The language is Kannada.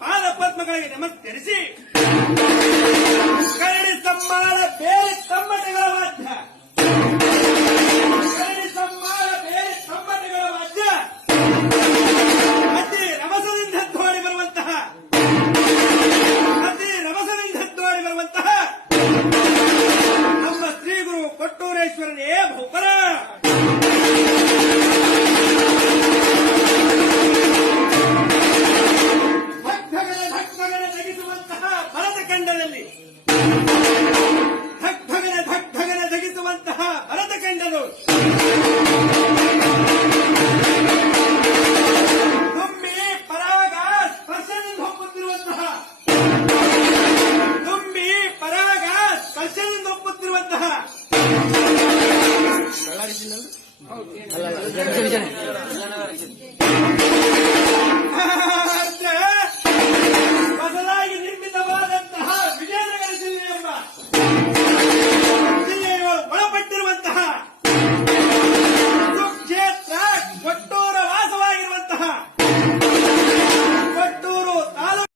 ಪಾದ ಪದ್ಮಗಳಿಗೆ ನಮಸ್ಕರಿಸಿ ಕರಡಿ ಸಮ್ಮಾಳ ಬೇರೆ ತಮ್ಮಟಗಳ ವಾದ್ಯ, ಕರಡಿ ಸಮ್ಮಾಳ ಬೇರೆ ತಮ್ಮಟಗಳ ವಾದ್ಯ ಅತಿ ರಭಸದಿಂದ ಧ್ವನಿ ಬರುವಂತಹ, ಅತಿ ರಭಸದಿಂದ ಧ್ವನಿ ಬರುವಂತಹ ನಮ್ಮ ಶ್ರೀ ಗುರು ಕೊಟ್ಟೂರೇಶ್ವರನೇ ಬಹುಪರ. ಧಗ್ಧಗನ ಧಗಿಸುವಂತಹ ಭರತ ಕಂಡನು. ತುಂಬಿ ಪರಾಗ ಸ್ಪರ್ಶದಿಂದ ಒಪ್ಪುತ್ತಿರುವಂತಹ, ತುಂಬಿ ಪರಾಗ ಸ್ಪರ್ಶದಿಂದ ಒಪ್ಪುತ್ತಿರುವಂತಹ